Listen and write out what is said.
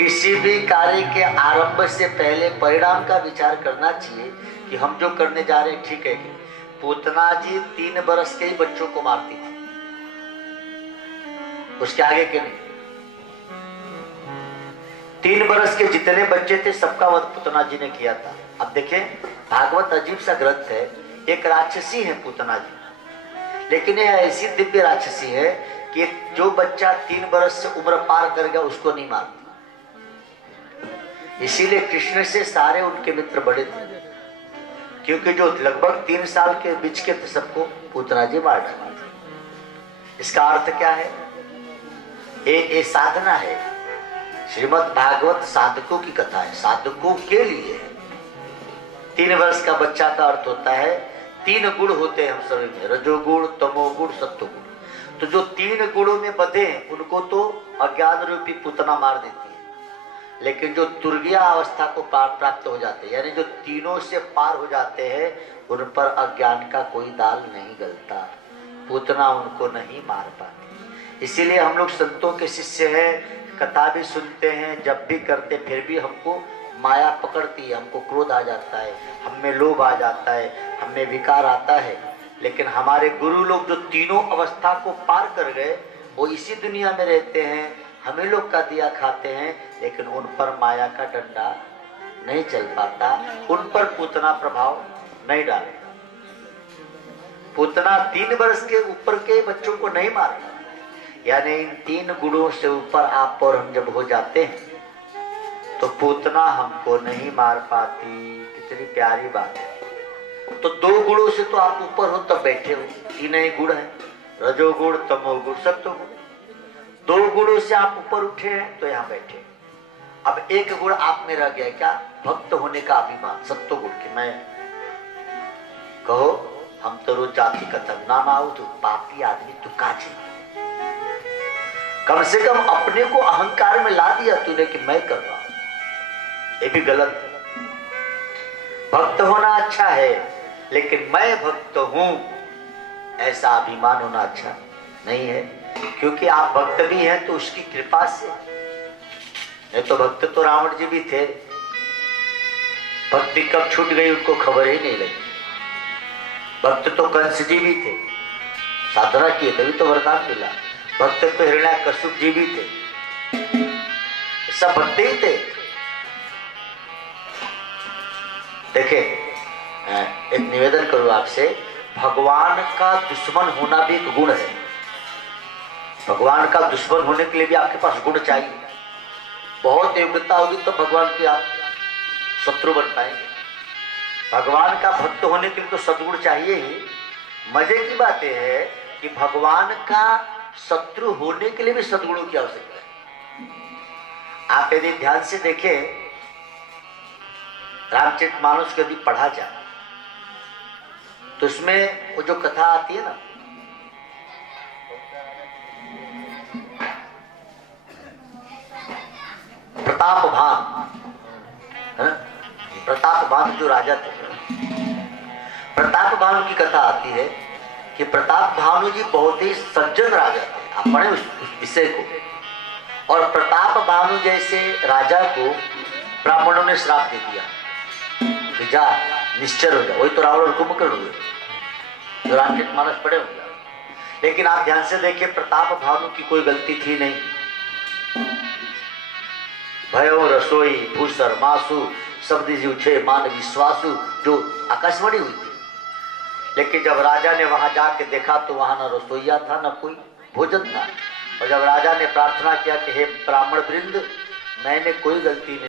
किसी भी कार्य के आरंभ से पहले परिणाम का विचार करना चाहिए कि हम जो करने जा रहे हैं ठीक है कि। पूतना जी 3 बरस के ही बच्चों को मारती थी, उसके आगे के नहीं। 3 बरस के जितने बच्चे थे सबका वध पूतना जी ने किया था। अब देखें, भागवत अजीब सा ग्रंथ है। एक राक्षसी है पूतना जी, लेकिन यह ऐसी दिव्य राक्षसी है कि जो बच्चा 3 बरस से उम्र पार कर गया उसको नहीं मारती। इसीलिए कृष्ण से सारे उनके मित्र बड़े थे, क्योंकि जो लगभग 3 साल के बीच के थे सबको पूतना जी मार डाला। इसका अर्थ क्या है? ये साधना है। श्रीमद् भागवत साधकों की कथा है, साधकों के लिए। 3 वर्ष का बच्चा का अर्थ होता है 3 गुण होते हैं हम सभी में, रजोगुण, तमोगुण, सत्वगुण। तो जो 3 गुणों में बंधे उनको तो अज्ञान रूपी पूतना मार देती है, लेकिन जो तुर्गिया अवस्था को प्राप्त हो जाते हैं, यानी जो तीनों से पार हो जाते हैं, उन पर अज्ञान का कोई दाल नहीं गलता, पूतना उनको नहीं मार पाती। इसीलिए हम लोग संतों के शिष्य हैं, कथा भी सुनते हैं, जब भी करते फिर भी हमको माया पकड़ती है, हमको क्रोध आ जाता है, हमें लोभ आ जाता है, हमें विकार आता है। लेकिन हमारे गुरु लोग जो तीनों अवस्था को पार कर गए, वो इसी दुनिया में रहते हैं, हमें लोग का दिया खाते हैं, लेकिन उन पर माया का डंडा नहीं चल पाता, उन पर पूतना प्रभाव नहीं डालेगा। पूतना 3 वर्ष के ऊपर के बच्चों को नहीं मारता, यानी इन 3 गुणों से ऊपर आप और हम जब हो जाते हैं तो पूतना हमको नहीं मार पाती। कितनी प्यारी बात है। तो 2 गुणों से तो आप ऊपर हो तब बैठे हो, 3 ही गुण है, रजोगुण, तमोगुण, सत्वगुण। 2 गुणों से आप ऊपर उठे हैं तो यहाँ बैठे। अब 1 गुण आप में रह गया, क्या? भक्त होने का अभिमान, सत्वगुण की। मैं कहो हम तो रोज जाति कथन ना माओ तो पापी आदमी तू काजी। कम से कम अपने को अहंकार में ला दिया तूने कि मैं कर रहा हूं, ये भी गलत। भक्त होना अच्छा है, लेकिन मैं भक्त हूं ऐसा अभिमान होना अच्छा नहीं है, क्योंकि आप भक्त भी हैं तो उसकी कृपा से। नहीं तो भक्त तो रावण जी भी थे, भक्ति कब छूट गई उनको खबर ही नहीं लगी। भक्त तो कंस जी भी थे, साधना किए तभी तो वरदान मिला। भक्त तो हिरण्याकश्यप जी भी थे, सब भक्त ही थे। देखिए, एक निवेदन करूं आपसे, भगवान का दुश्मन होना भी एक गुण है। भगवान का दुश्मन होने के लिए भी आपके पास गुण चाहिए। बहुत योग्यता होगी तो भगवान के आप शत्रु बन पाएंगे। भगवान का भक्त होने के लिए तो सद्गुण चाहिए ही। मजे की बात यह है कि भगवान का शत्रु होने के लिए भी सद्गुणों की आवश्यकता है। आप यदि ध्यान से देखें, रामचरितमानस को यदि पढ़ा जाए तो उसमें वो जो कथा आती है ना, प्रतापभान है ना, प्रतापभान जो राजा थे, प्रतापभानु की कथा आती है कि प्रतापभानु जी बहुत ही सज्जन राजा थे। आप पढ़े उस विषय को। और प्रतापभानु जैसे राजा को ब्राह्मणों ने श्राप दे दिया कि जा निश्चर हो जा। वही तो रावण और कुंभकर्ण हुए जो रामचरितमानस पढ़े होंगे। लेकिन आप ध्यान से देखिए, प्रतापभानु की कोई गलती थी नहीं। भयो रसोई भूसर मासु शब्द जीवछे मान विश्वासु, जो आकाशवाणी हुई थी। लेकिन जब राजा ने वहां जाके देखा तो वहां न रसोईया था न कोई भोजन था। और जब राजा ने प्रार्थना किया कि हे ब्राह्मण वृंद, मैंने कोई गलती नहीं